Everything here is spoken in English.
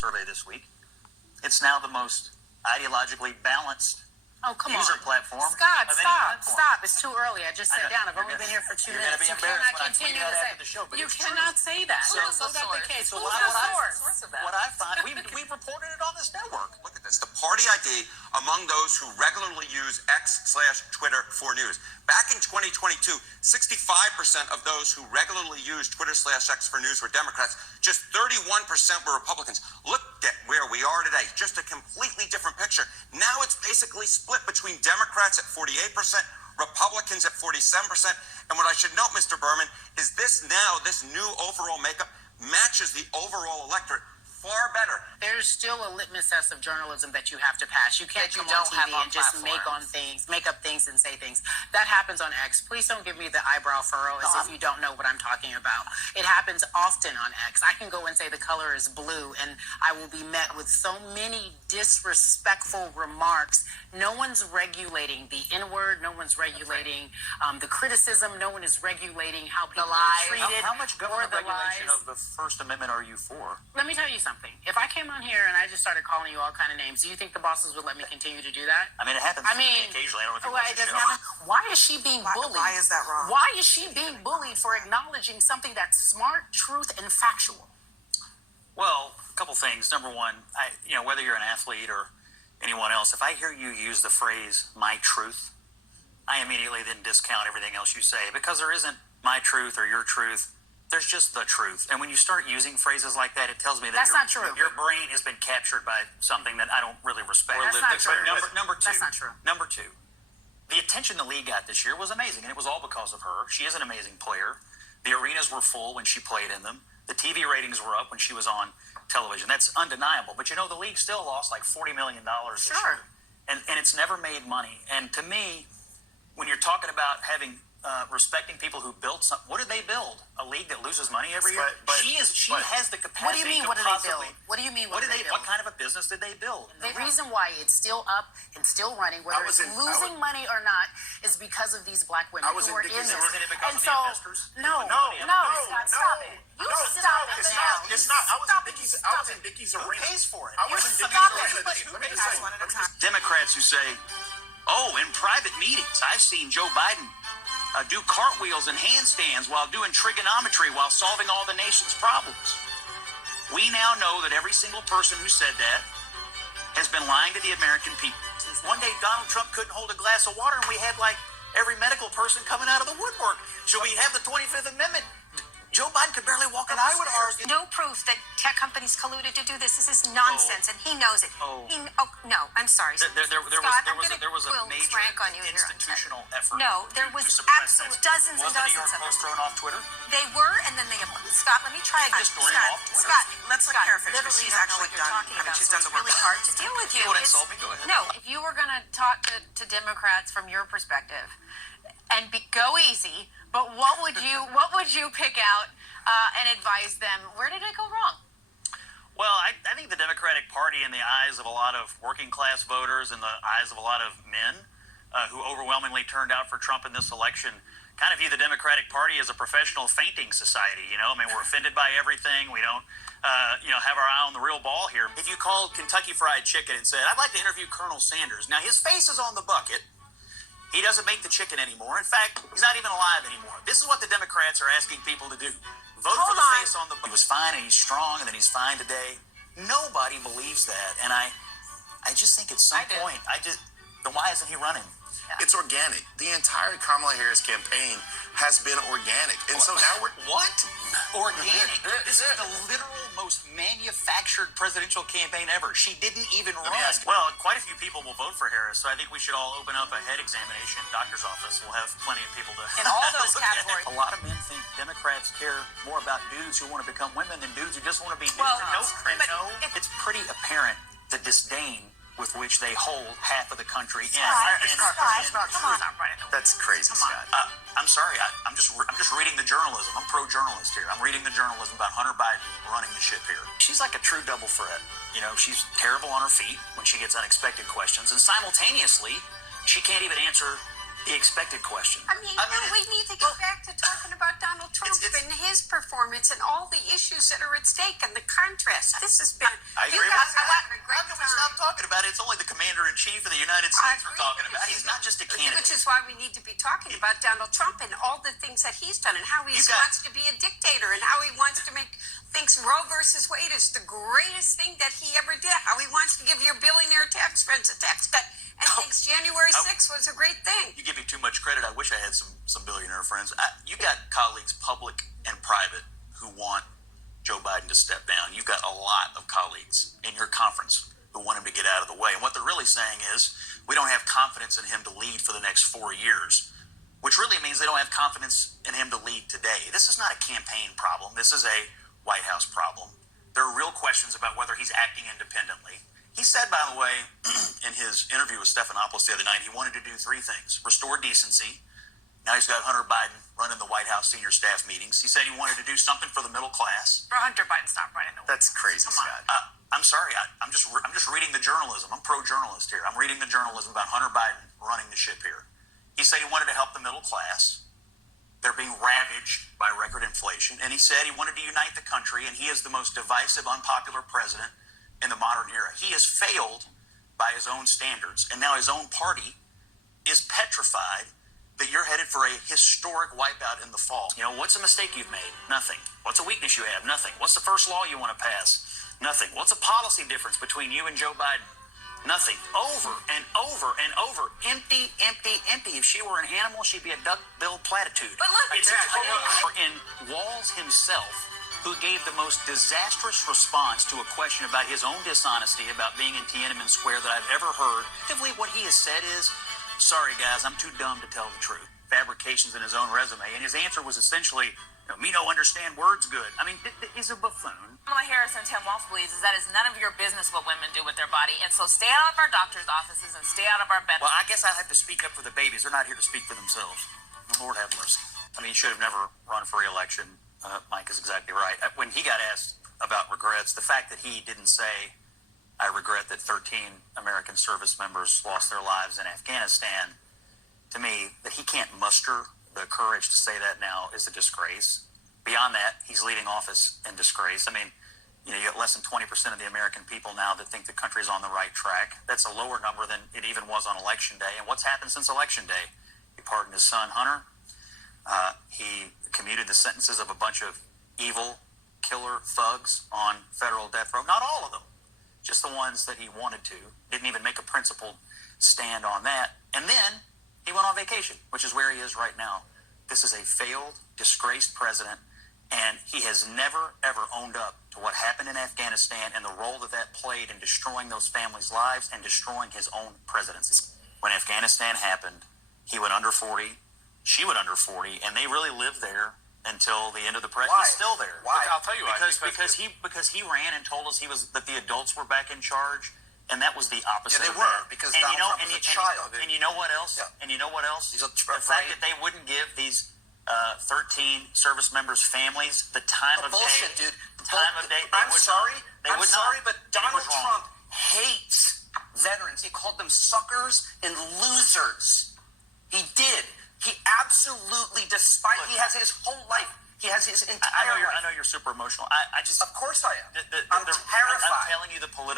survey this week. It's now the most ideologically balanced user platform. Scott, stop. It's too early. I just sat down. I've only been here for 2 minutes. You cannot continue to say that. You cannot say that. So that's not the case. Who's the source of that? What I find, we've reported it on this network. Look at this. The party ID among those who regularly use X/Twitter for news. Back in 2022, 65% of those who regularly use Twitter/X for news were Democrats. Just 31% were Republicans. Look at where we are today. Just a completely different picture. Now it's basically split between Democrats at 48%, Republicans at 47%. And what I should note, Mr. Berman, is this new overall makeup matches the overall electorate far better. There's still a litmus test of journalism that you have to pass. You can't come on TV and just make up things and say things. That happens on X. Please don't give me the eyebrow furrow as if you don't know what I'm talking about. It happens often on X. I can go and say the color is blue, and I will be met with so many disrespectful remarks. No one's regulating the N-word. No one's regulating the criticism. No one is regulating how people are treated. How much government regulation of the First Amendment are you for? Let me tell you something. If I came on here and I just started calling you all kind of names, do you think the bosses would let me continue to do that? I mean, it happens occasionally. I don't know if it doesn't happen. Why is she being bullied? Why is that wrong? Why is she being bullied for acknowledging something that's smart, truth, and factual? Well, a couple things. Number one, whether you're an athlete or anyone else, if I hear you use the phrase "my truth," I immediately then discount everything else you say, because there isn't my truth or your truth. There's just the truth. And when you start using phrases like that, it tells me that not true. Your brain has been captured by something that I don't really respect. That's not true. Number two. That's not true. Number two, the attention the league got this year was amazing, and it was all because of her. She is an amazing player. The arenas were full when she played in them. The TV ratings were up when she was on television. That's undeniable. But the league still lost like $40 million this year. And it's never made money. And to me, when you're talking about respecting people who built something. What did they build? A league that loses money every year? She has the capacity. What do you mean? What did they build? What do you mean? What did they build? What kind of a business did they build? The reason why it's still up and still running, whether it's losing money or not, is because of these black women who are in this. And so, no, Scott, stop it. You stop it now. It's not. I was in Dickie's arena. Who pays for it? I was in Dickie's arena. Democrats who say, in private meetings, I've seen Joe Biden do cartwheels and handstands while doing trigonometry while solving all the nation's problems. We now know that every single person who said that has been lying to the American people. One day Donald Trump couldn't hold a glass of water, and we had every medical person coming out of the woodwork. Should we have the 25th Amendment? Joe Biden could barely walk up the stairs. I would argue no proof that tech companies colluded to do this. This is nonsense, and he knows it. No, I'm sorry. There was a major institutional effort. No, there was absolutely dozens and dozens of them. Was the New York Post thrown off Twitter? They were, and then they. Scott, let me try again. Scott, let's let Kara finish. Literally, She's actually done. She's done the work. It's really hard to deal with you. You want to insult me? Go ahead. No, if you were going to talk to Democrats from your perspective, and go easy. But what would you pick out and advise them? Where did it go wrong? Well, I think the Democratic Party, in the eyes of a lot of working class voters, in the eyes of a lot of men who overwhelmingly turned out for Trump in this election, kind of view the Democratic Party as a professional fainting society. We're offended by everything. We don't, have our eye on the real ball here. If you called Kentucky Fried Chicken and said, "I'd like to interview Colonel Sanders," now his face is on the bucket. He doesn't make the chicken anymore. In fact, he's not even alive anymore. This is what the Democrats are asking people to do. Vote for the face on the bucket. He was fine and he's strong and then he's fine today. Nobody believes that. And I just think at some point, then why isn't he running? Yeah. It's organic. The entire Kamala Harris campaign has been organic. And so now we're... What? Organic? This is the literal most manufactured presidential campaign ever. She didn't even run. Well, quite a few people will vote for Harris, so I think we should all open up a head examination. Doctor's office will have plenty of people to... In all those categories. A lot of men think Democrats care more about dudes who want to become women than dudes who just want to be dudes. It's pretty apparent the disdain with which they hold half of the country in. It's not true. That's crazy, Scott. I'm sorry. I'm just reading the journalism. I'm pro-journalist here. I'm reading the journalism about Hunter Biden running the ship here. She's like a true double threat. She's terrible on her feet when she gets unexpected questions, and simultaneously, she can't even answer the expected question. We need to get back to talking about Donald Trump and his performance and all the issues that are at stake and the contrast. This has been. I agree. You guys are having a great How can we time. stop talking about it? It's only the commander-in-chief of the United States we're talking about. He's not just a candidate. Which is why we need to be talking about Donald Trump and all the things that he's done and how he wants to be a dictator and how he wants to make thinks Roe versus Wade is the greatest thing that he ever did. How he wants to give your billionaire tax friends a tax cut and thinks January 6th was a great thing. You give me too much credit. I wish I had some billionaire friends. You got colleagues, public and private, who want Joe Biden to step down. You've got a lot of colleagues in your conference who want him to get out of the way. And what they're really saying is, we don't have confidence in him to lead for the next 4 years, which really means they don't have confidence in him to lead today. This is not a campaign problem. This is a White House problem. There are real questions about whether he's acting independently. He said, by the way, in his interview with Stephanopoulos the other night, he wanted to do three things: restore decency. Now he's got Hunter Biden running the White House senior staff meetings. He said he wanted to do something for the middle class. Bro, Hunter Biden's not running the That's crazy, Come on. Scott. I'm sorry. I'm just reading the journalism. I'm pro-journalist here. I'm reading the journalism about Hunter Biden running the ship here. He said he wanted to help the middle class. They're being ravaged by record inflation. And he said he wanted to unite the country, and he is the most divisive, unpopular president in the modern era. He has failed by his own standards, and now his own party is petrified that you're headed for a historic wipeout in the fall. You know, what's a mistake you've made? Nothing. What's a weakness you have? Nothing. What's the first law you want to pass? Nothing. What's a policy difference between you and Joe Biden? Nothing. Over and over and over. Empty, empty, empty. If she were an animal, she'd be a duck-billed platitude. But look, It's in Walls himself, who gave the most disastrous response to a question about his own dishonesty about being in Tiananmen Square that I've ever heard. Effectively, what he has said is, sorry, guys, I'm too dumb to tell the truth. Fabrications in his own resume. And his answer was essentially, me no understand words good. I mean, he's a buffoon. Kamala Harris and Tim Walz believes is that it's none of your business what women do with their body. And so stay out of our doctor's offices and stay out of our bed. Well, I guess I have to speak up for the babies. They're not here to speak for themselves. Lord have mercy. I mean, he should have never run for re-election. Mike is exactly right. When he got asked about regrets, the fact that he didn't say, I regret that 13 American service members lost their lives in Afghanistan, to me, that he can't muster the courage to say that now is a disgrace. Beyond that, he's leading office in disgrace. I mean, you got less than 20% of the American people now that think the country is on the right track. That's a lower number than it even was on Election Day. And what's happened since Election Day? He pardoned his son, Hunter. He commuted the sentences of a bunch of evil killer thugs on federal death row. Not all of them, just the ones that he wanted to. Didn't even make a principled stand on that. And then he went on vacation, which is where he is right now. This is a failed, disgraced president, and he has never, ever owned up to what happened in Afghanistan and the role that played in destroying those families' lives and destroying his own presidency. When Afghanistan happened, he went under 40, she went under 40, and they really lived there until the end of the presidency. He's still there. Why? I'll tell you why. Because he ran and told us that the adults were back in charge. And that was the opposite. Yeah, they of were, that. because and Donald Trump was a child. And you know what else? Yeah. And you know what else? He's a the fact that they wouldn't give these 13 service members' families the time of bullshit, day. dude. Time of day. I'm sorry, but Donald wrong. Trump hates veterans. He called them suckers and losers. He did. He absolutely, despite he has his whole life. He has his entire life. I know you're super emotional. I just. Of course I am. I'm terrified. I'm telling you the political